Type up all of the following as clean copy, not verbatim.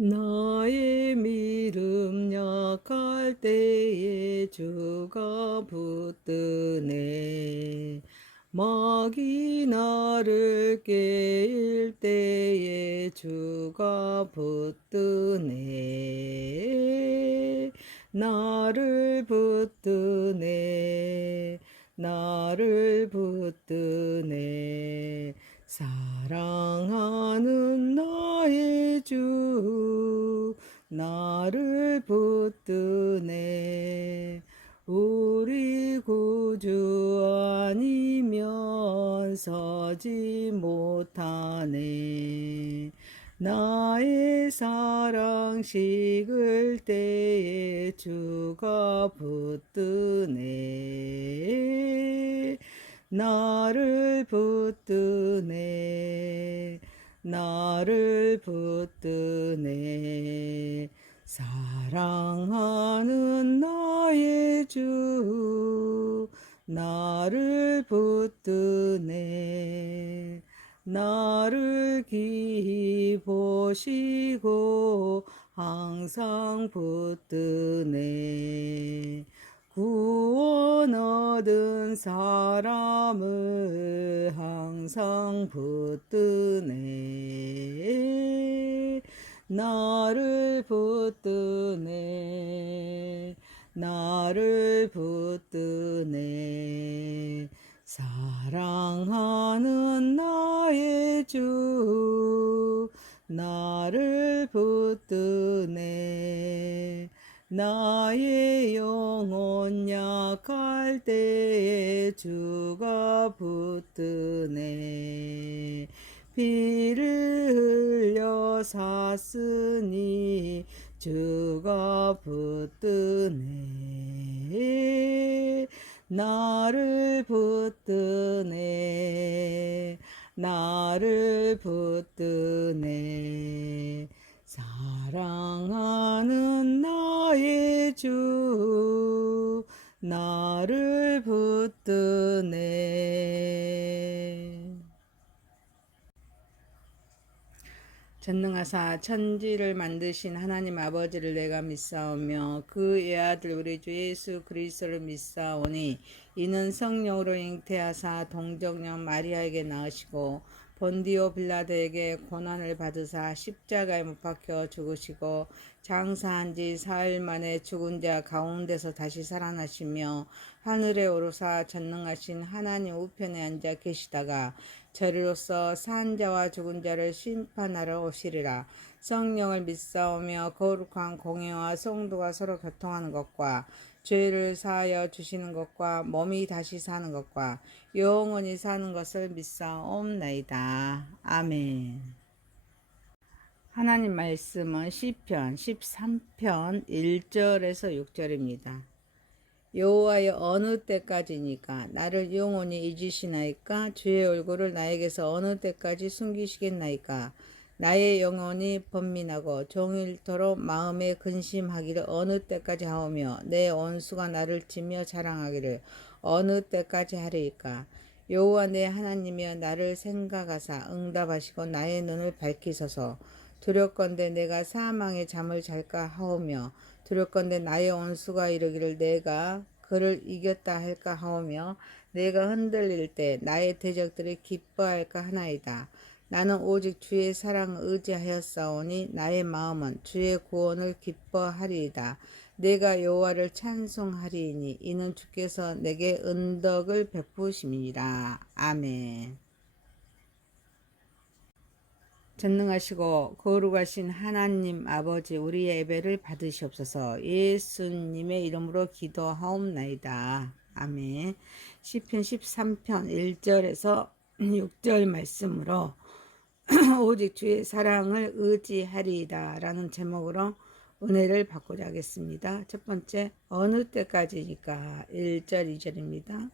나의 믿음 약할 때에 주가 붙드네. 마귀 나를 깨일 때에 주가 붙드네. 나를 붙드네. 나를 붙드네. 사랑하는 나의 주 나를 붙드네. 우리 구주 아니면 서지 못하네. 나의 사랑 식을 때에 주가 붙드네. 나를 붙드네. 나를 붙드네. 사랑하는 나의 주 나를 붙드네. 나를 깊이 보시고 항상 붙드네. 구원 얻은 사람을 항상 붙드네. 나를 붙드네. 나를 붙드네. 사랑하는 나의 주 나를 붙드네. 나의 영혼 약할 때에 주가 붙드네. 피를 흘려 샀으니 주가 붙드네. 나를 붙드네. 나를 붙드네. 사랑하는 나의 주 나를 붙드네. 전능하사 천지를 만드신 하나님 아버지를 내가 믿사오며 그 외아들 우리 주 예수 그리스도를 믿사오니 이는 성령으로 잉태하사 동정녀 마리아에게 낳으시고 본디오 빌라도에게 고난을 받으사 십자가에 못 박혀 죽으시고 장사한 지 사흘 만에 죽은 자 가운데서 다시 살아나시며 하늘에 오르사 전능하신 하나님 우편에 앉아 계시다가 저리로서 산 자와 죽은 자를 심판하러 오시리라. 성령을 믿사오며 거룩한 공예와 성도가 서로 교통하는 것과 죄를 사하여 주시는 것과 몸이 다시 사는 것과 영원히 사는 것을 믿사옵나이다. 아멘. 하나님 말씀은 시편 13편 1절에서 6절입니다. 여호와여 어느 때까지니까 나를 영원히 잊으시나이까? 주의 얼굴을 나에게서 어느 때까지 숨기시겠나이까? 나의 영혼이 번민하고 종일토록 마음에 근심하기를 어느 때까지 하오며 내 원수가 나를 치며 자랑하기를 어느 때까지 하리이까? 여호와 내 하나님이여 나를 생각하사 응답하시고 나의 눈을 밝히소서. 두렵건대 내가 사망의 잠을 잘까 하오며 두렵건대 나의 원수가 이르기를 내가 그를 이겼다 할까 하오며 내가 흔들릴 때 나의 대적들이 기뻐할까 하나이다. 나는 오직 주의 사랑을 의지하였사오니 나의 마음은 주의 구원을 기뻐하리이다. 내가 여호와를 찬송하리이니 이는 주께서 내게 은덕을 베푸심이니라. 아멘. 전능하시고 거룩하신 하나님 아버지 우리의 예배를 받으시옵소서. 예수님의 이름으로 기도하옵나이다. 아멘. 시편 13편 1절에서 6절 말씀으로 오직 주의 사랑을 의지하리이다 라는 제목으로 은혜를 받고자 하겠습니다. 첫 번째, 어느 때까지니까 1절 2절입니다.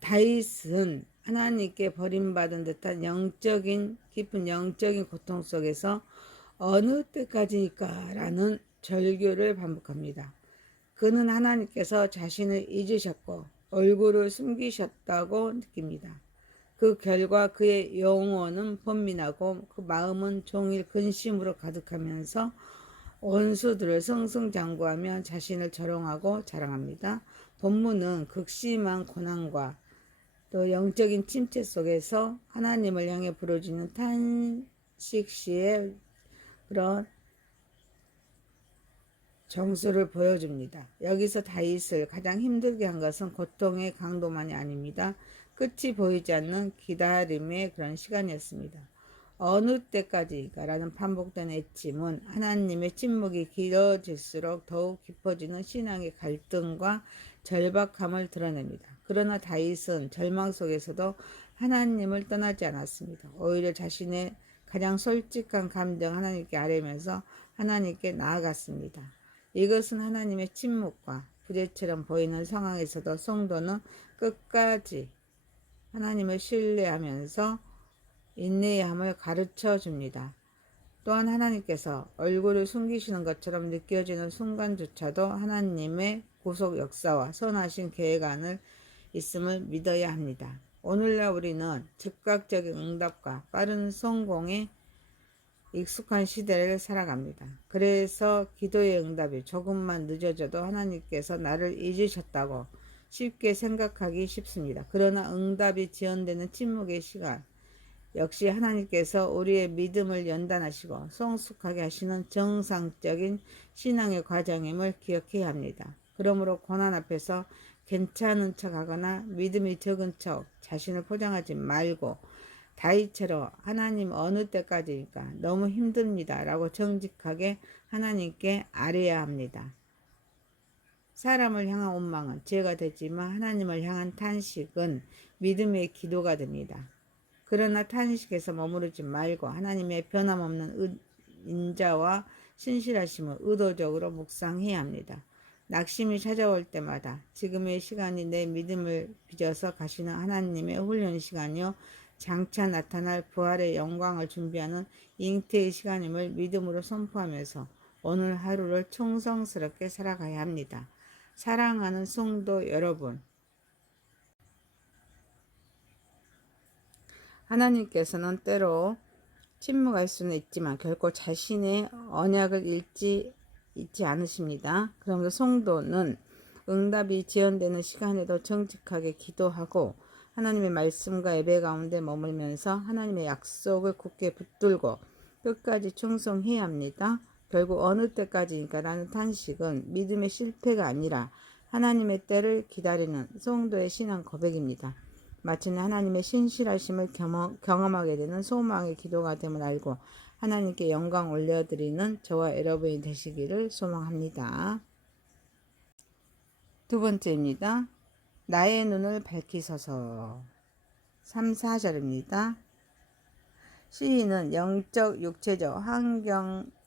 다윗은 하나님께 버림받은 듯한 깊은 영적인 고통 속에서 어느 때까지니까 라는 절규를 반복합니다. 그는 하나님께서 자신을 잊으셨고 얼굴을 숨기셨다고 느낍니다. 그 결과 그의 영혼은 번민하고 그 마음은 종일 근심으로 가득하면서 원수들을 승승장구하며 자신을 조롱하고 자랑합니다. 본문은 극심한 고난과 또 영적인 침체 속에서 하나님을 향해 부르짖는 탄식 시의 그런 정수를 보여줍니다. 여기서 다윗을 가장 힘들게 한 것은 고통의 강도만이 아닙니다. 끝이 보이지 않는 기다림의 그런 시간이었습니다. 어느 때까지가라는 반복된 애침은 하나님의 침묵이 길어질수록 더욱 깊어지는 신앙의 갈등과 절박함을 드러냅니다. 그러나 다윗은 절망 속에서도 하나님을 떠나지 않았습니다. 오히려 자신의 가장 솔직한 감정 하나님께 아뢰면서 하나님께 나아갔습니다. 이것은 하나님의 침묵과 부재처럼 보이는 상황에서도 성도는 끝까지 하나님을 신뢰하면서 인내해야 함을 가르쳐 줍니다. 또한 하나님께서 얼굴을 숨기시는 것처럼 느껴지는 순간조차도 하나님의 구속 역사와 선하신 계획 안을 있음을 믿어야 합니다. 오늘날 우리는 즉각적인 응답과 빠른 성공에 익숙한 시대를 살아갑니다. 그래서 기도의 응답이 조금만 늦어져도 하나님께서 나를 잊으셨다고 쉽게 생각하기 쉽습니다. 그러나 응답이 지연되는 침묵의 시간, 역시 하나님께서 우리의 믿음을 연단하시고 성숙하게 하시는 정상적인 신앙의 과정임을 기억해야 합니다. 그러므로 고난 앞에서 괜찮은 척하거나 믿음이 적은 척 자신을 포장하지 말고 다윗처럼 하나님 어느 때까지니까 너무 힘듭니다 라고 정직하게 하나님께 아뢰어야 합니다. 사람을 향한 원망은 죄가 되지만 하나님을 향한 탄식은 믿음의 기도가 됩니다. 그러나 탄식에서 머무르지 말고 하나님의 변함없는 인자와 신실하심을 의도적으로 묵상해야 합니다. 낙심이 찾아올 때마다 지금의 시간이 내 믿음을 빚어서 가시는 하나님의 훈련 시간이요 장차 나타날 부활의 영광을 준비하는 잉태의 시간임을 믿음으로 선포하면서 오늘 하루를 충성스럽게 살아가야 합니다. 사랑하는 성도 여러분, 하나님께서는 때로 침묵할 수는 있지만 결코 자신의 언약을 잊지 않으십니다. 그러면서 성도는 응답이 지연되는 시간에도 정직하게 기도하고 하나님의 말씀과 예배 가운데 머물면서 하나님의 약속을 굳게 붙들고 끝까지 충성해야 합니다. 결국 어느 때까지인가 라는 탄식은 믿음의 실패가 아니라 하나님의 때를 기다리는 성도의 신앙 고백입니다. 마침내 하나님의 신실하심을 경험하게 되는 소망의 기도가 됨을 알고 하나님께 영광 올려드리는 저와 여러분이 되시기를 소망합니다. 두 번째입니다. 나의 눈을 밝히소서. 3, 4절입니다. 시인은 영적, 육체적,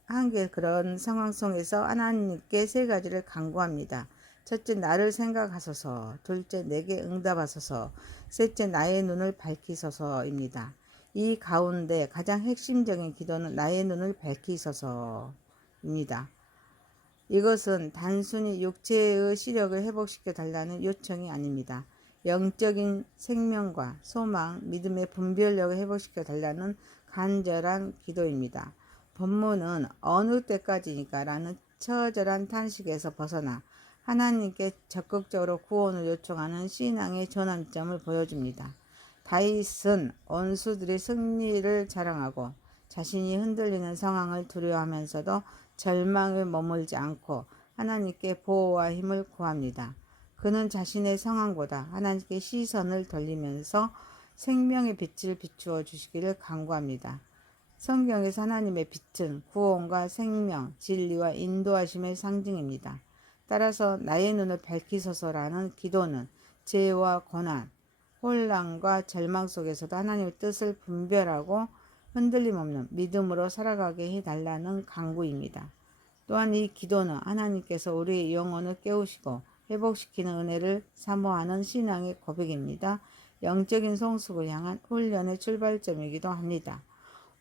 한계 그런 상황 속에서 하나님께 세 가지를 간구합니다. 첫째, 나를 생각하소서. 둘째, 내게 응답하소서. 셋째, 나의 눈을 밝히소서입니다. 이 가운데 가장 핵심적인 기도는 나의 눈을 밝히소서입니다. 이것은 단순히 육체의 시력을 회복시켜 달라는 요청이 아닙니다. 영적인 생명과 소망, 믿음의 분별력을 회복시켜 달라는 간절한 기도입니다. 본문은 어느 때까지니까 라는 처절한 탄식에서 벗어나 하나님께 적극적으로 구원을 요청하는 신앙의 전환점을 보여줍니다. 다윗은 원수들의 승리를 자랑하고 자신이 흔들리는 상황을 두려워하면서도 절망을 머물지 않고 하나님께 보호와 힘을 구합니다. 그는 자신의 상황보다 하나님께 시선을 돌리면서 생명의 빛을 비추어 주시기를 간구합니다. 성경에서 하나님의 빛은 구원과 생명, 진리와 인도하심의 상징입니다. 따라서 나의 눈을 밝히소서라는 기도는 죄와 고난, 혼란과 절망 속에서도 하나님의 뜻을 분별하고 흔들림 없는 믿음으로 살아가게 해달라는 간구입니다. 또한 이 기도는 하나님께서 우리의 영혼을 깨우시고 회복시키는 은혜를 사모하는 신앙의 고백입니다. 영적인 성숙을 향한 훈련의 출발점이기도 합니다.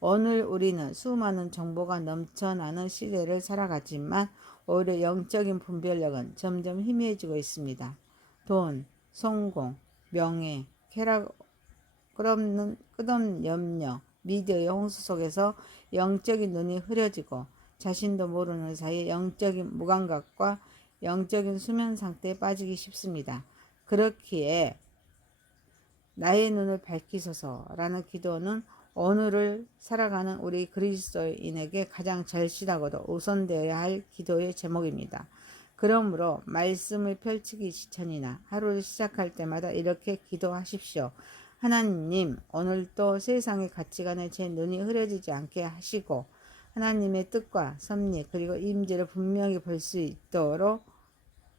오늘 우리는 수많은 정보가 넘쳐나는 시대를 살아가지만 오히려 영적인 분별력은 점점 희미해지고 있습니다. 돈, 성공, 명예, 쾌락과 끝없는 염려, 미디어의 홍수 속에서 영적인 눈이 흐려지고 자신도 모르는 사이에 영적인 무감각과 영적인 수면 상태에 빠지기 쉽습니다. 그렇기에 나의 눈을 밝히소서라는 기도는 오늘을 살아가는 우리 그리스도인에게 가장 절실하고도 우선되어야 할 기도의 제목입니다. 그러므로 말씀을 펼치기 직전이나 하루를 시작할 때마다 이렇게 기도하십시오. 하나님, 오늘도 세상의 가치관에 제 눈이 흐려지지 않게 하시고 하나님의 뜻과 섭리 그리고 임재를 분명히 볼 수 있도록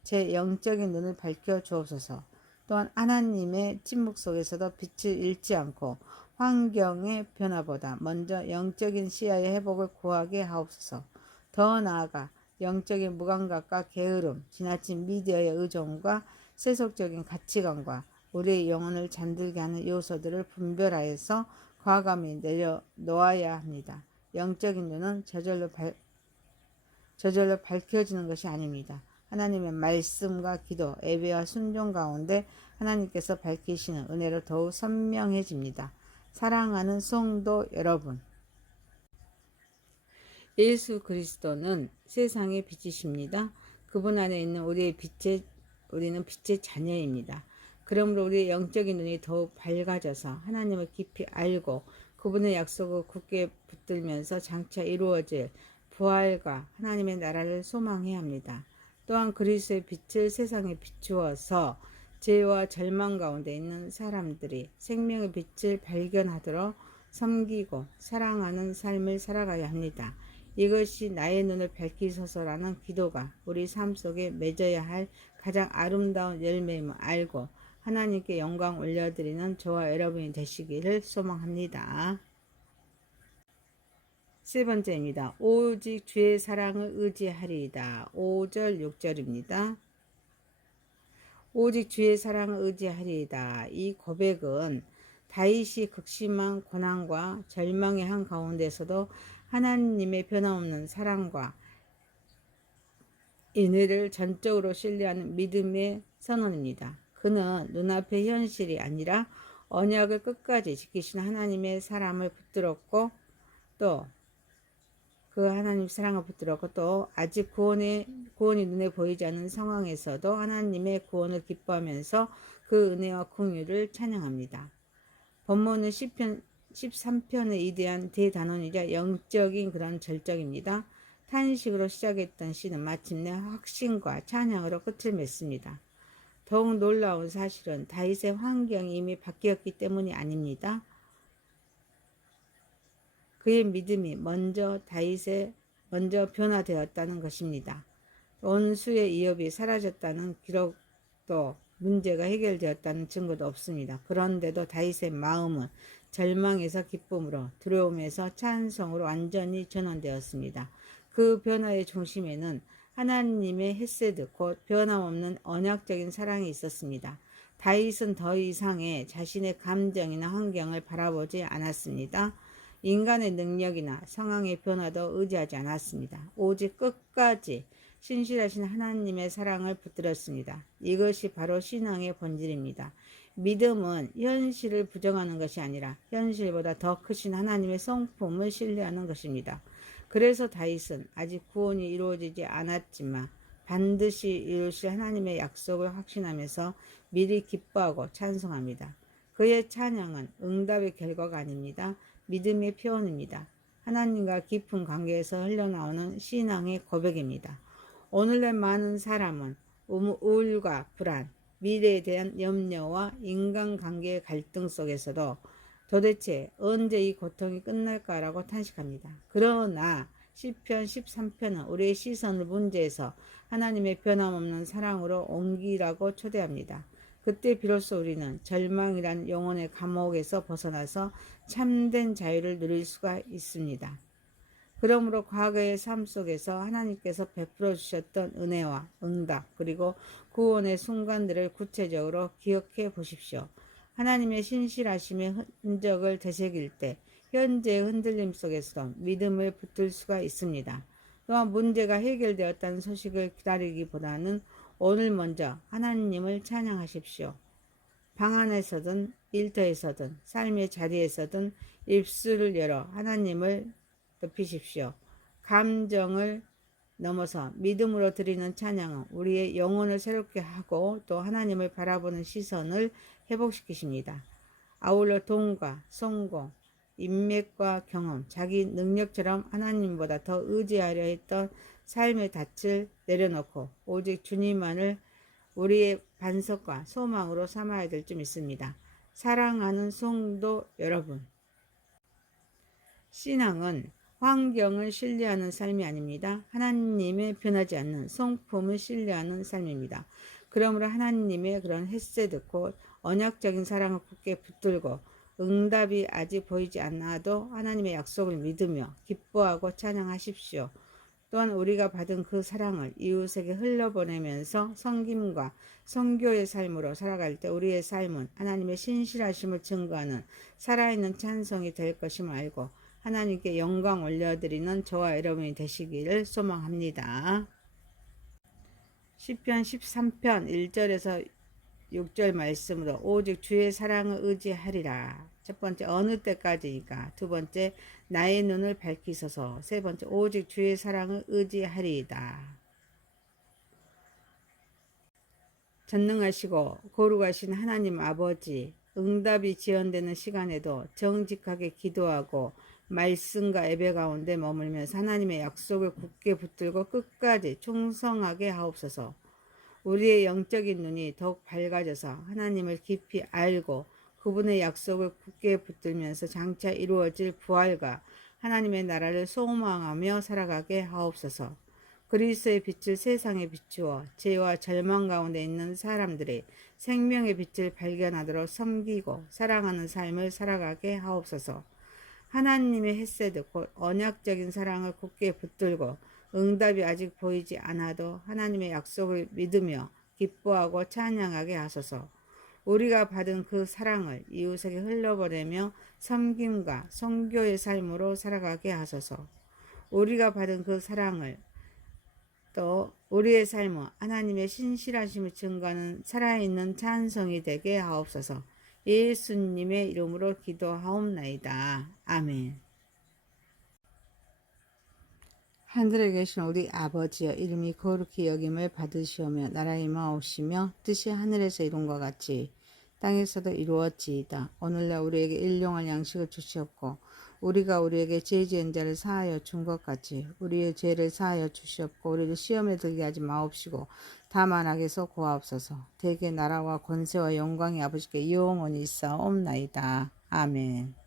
제 영적인 눈을 밝혀 주옵소서. 또한 하나님의 침묵 속에서도 빛을 잃지 않고 환경의 변화보다 먼저 영적인 시야의 회복을 구하게 하옵소서. 더 나아가 영적인 무감각과 게으름, 지나친 미디어의 의존과 세속적인 가치관과 우리의 영혼을 잠들게 하는 요소들을 분별하여서 과감히 내려놓아야 합니다. 영적인 눈은 저절로 밝혀지는 것이 아닙니다. 하나님의 말씀과 기도, 예배와 순종 가운데 하나님께서 밝히시는 은혜로 더욱 선명해집니다. 사랑하는 성도 여러분, 예수 그리스도는 세상의 빛이십니다. 그분 안에 있는 우리는 빛의 자녀입니다. 그러므로 우리의 영적인 눈이 더욱 밝아져서 하나님을 깊이 알고 그분의 약속을 굳게 붙들면서 장차 이루어질 부활과 하나님의 나라를 소망해야 합니다. 또한 그리스도의 빛을 세상에 비추어서 죄와 절망 가운데 있는 사람들이 생명의 빛을 발견하도록 섬기고 사랑하는 삶을 살아가야 합니다. 이것이 나의 눈을 밝히소서라는 기도가 우리 삶 속에 맺어야 할 가장 아름다운 열매임을 알고 하나님께 영광 올려드리는 저와 여러분이 되시기를 소망합니다. 세 번째입니다. 오직 주의 사랑을 의지하리이다. 5절 6절입니다. 오직 주의 사랑을 의지하리이다. 이 고백은 다윗이 극심한 고난과 절망의 한 가운데서도 하나님의 변함없는 사랑과 인의를 전적으로 신뢰하는 믿음의 선언입니다. 그는 눈앞의 현실이 아니라 언약을 끝까지 지키시는 하나님의 사랑을 붙들었고 또 아직 구원이 눈에 보이지 않는 상황에서도 하나님의 구원을 기뻐하면서 그 은혜와 긍휼을 찬양합니다. 본문은 시편 13편의 이대한 대단원이자 영적인 그런 절정입니다. 탄식으로 시작했던 시는 마침내 확신과 찬양으로 끝을 맺습니다. 더욱 놀라운 사실은 다윗의 환경이 이미 바뀌었기 때문이 아닙니다. 그의 믿음이 먼저 변화되었다는 것입니다. 원수의 위협이 사라졌다는 기록도 문제가 해결되었다는 증거도 없습니다. 그런데도 다윗의 마음은 절망에서 기쁨으로 두려움에서 찬송으로 완전히 전환되었습니다. 그 변화의 중심에는 하나님의 헤세드 곧 변함없는 언약적인 사랑이 있었습니다. 다윗은 더 이상의 자신의 감정이나 환경을 바라보지 않았습니다. 인간의 능력이나 상황의 변화도 의지하지 않았습니다. 오직 끝까지 신실하신 하나님의 사랑을 붙들었습니다. 이것이 바로 신앙의 본질입니다. 믿음은 현실을 부정하는 것이 아니라 현실보다 더 크신 하나님의 성품을 신뢰하는 것입니다. 그래서 다윗은 아직 구원이 이루어지지 않았지만 반드시 이루실 하나님의 약속을 확신하면서 미리 기뻐하고 찬송합니다. 그의 찬양은 응답의 결과가 아닙니다. 믿음의 표현입니다. 하나님과 깊은 관계에서 흘러나오는 신앙의 고백입니다. 오늘날 많은 사람은 우울과 불안, 미래에 대한 염려와 인간관계의 갈등 속에서도 도대체 언제 이 고통이 끝날까라고 탄식합니다. 그러나 시편 13편은 우리의 시선을 문제에서 하나님의 변함없는 사랑으로 옮기라고 초대합니다. 그때 비로소 우리는 절망이란 영혼의 감옥에서 벗어나서 참된 자유를 누릴 수가 있습니다. 그러므로 과거의 삶 속에서 하나님께서 베풀어 주셨던 은혜와 응답 그리고 구원의 순간들을 구체적으로 기억해 보십시오. 하나님의 신실하심의 흔적을 되새길 때 현재의 흔들림 속에서도 믿음을 붙들 수가 있습니다. 또한 문제가 해결되었다는 소식을 기다리기보다는 오늘 먼저 하나님을 찬양하십시오. 방 안에서든 일터에서든 삶의 자리에서든 입술을 열어 하나님을 높이십시오. 감정을 넘어서 믿음으로 드리는 찬양은 우리의 영혼을 새롭게 하고 또 하나님을 바라보는 시선을 회복시키십니다. 아울러 돈과 성공, 인맥과 경험, 자기 능력처럼 하나님보다 더 의지하려 했던 삶의 닻을 내려놓고 오직 주님만을 우리의 반석과 소망으로 삼아야 될 줄 믿습니다. 사랑하는 성도 여러분, 신앙은 환경을 신뢰하는 삶이 아닙니다. 하나님의 변하지 않는 성품을 신뢰하는 삶입니다. 그러므로 하나님의 그런 헤세드 곧 언약적인 사랑을 굳게 붙들고 응답이 아직 보이지 않아도 하나님의 약속을 믿으며 기뻐하고 찬양하십시오. 또한 우리가 받은 그 사랑을 이웃에게 흘려보내면서 섬김과 선교의 삶으로 살아갈 때 우리의 삶은 하나님의 신실하심을 증거하는 살아있는 찬송이 될 것임을 알고 하나님께 영광 올려드리는 저와 여러분이 되시기를 소망합니다. 시편 13편 1절에서 6절 말씀으로 오직 주의 사랑을 의지하리라. 첫 번째 어느 때까지니까, 두 번째 나의 눈을 밝히소서, 세 번째 오직 주의 사랑을 의지하리이다. 전능하시고 거룩하신 하나님 아버지, 응답이 지연되는 시간에도 정직하게 기도하고 말씀과 예배 가운데 머물면서 하나님의 약속을 굳게 붙들고 끝까지 충성하게 하옵소서. 우리의 영적인 눈이 더욱 밝아져서 하나님을 깊이 알고 그분의 약속을 굳게 붙들면서 장차 이루어질 부활과 하나님의 나라를 소망하며 살아가게 하옵소서. 그리스도의 빛을 세상에 비추어 죄와 절망 가운데 있는 사람들이 생명의 빛을 발견하도록 섬기고 사랑하는 삶을 살아가게 하옵소서. 하나님의 헤세드 곧 언약적인 사랑을 굳게 붙들고 응답이 아직 보이지 않아도 하나님의 약속을 믿으며 기뻐하고 찬양하게 하소서. 우리가 받은 그 사랑을 이웃에게 흘려보내며 섬김과 선교의 삶으로 살아가게 하소서. 우리가 받은 그 사랑을 또 우리의 삶은 하나님의 신실하심을 증거하는 살아있는 찬송이 되게 하옵소서. 예수님의 이름으로 기도하옵나이다. 아멘. 하늘에 계신 우리 아버지여, 이름이 거룩히 여김을 받으시오며 나라의 임하옵시며 뜻이 하늘에서 이룬 것 같이 땅에서도 이루어지이다. 오늘날 우리에게 일용할 양식을 주시옵고 우리가 우리에게 죄 지은 자를 사하여 준 것 같이 우리의 죄를 사하여 주시옵고 우리를 시험에 들게 하지 마옵시고 다만 악에서 구하옵소서. 대개 나라와 권세와 영광이 아버지께 영원히 있사옵나이다. 아멘.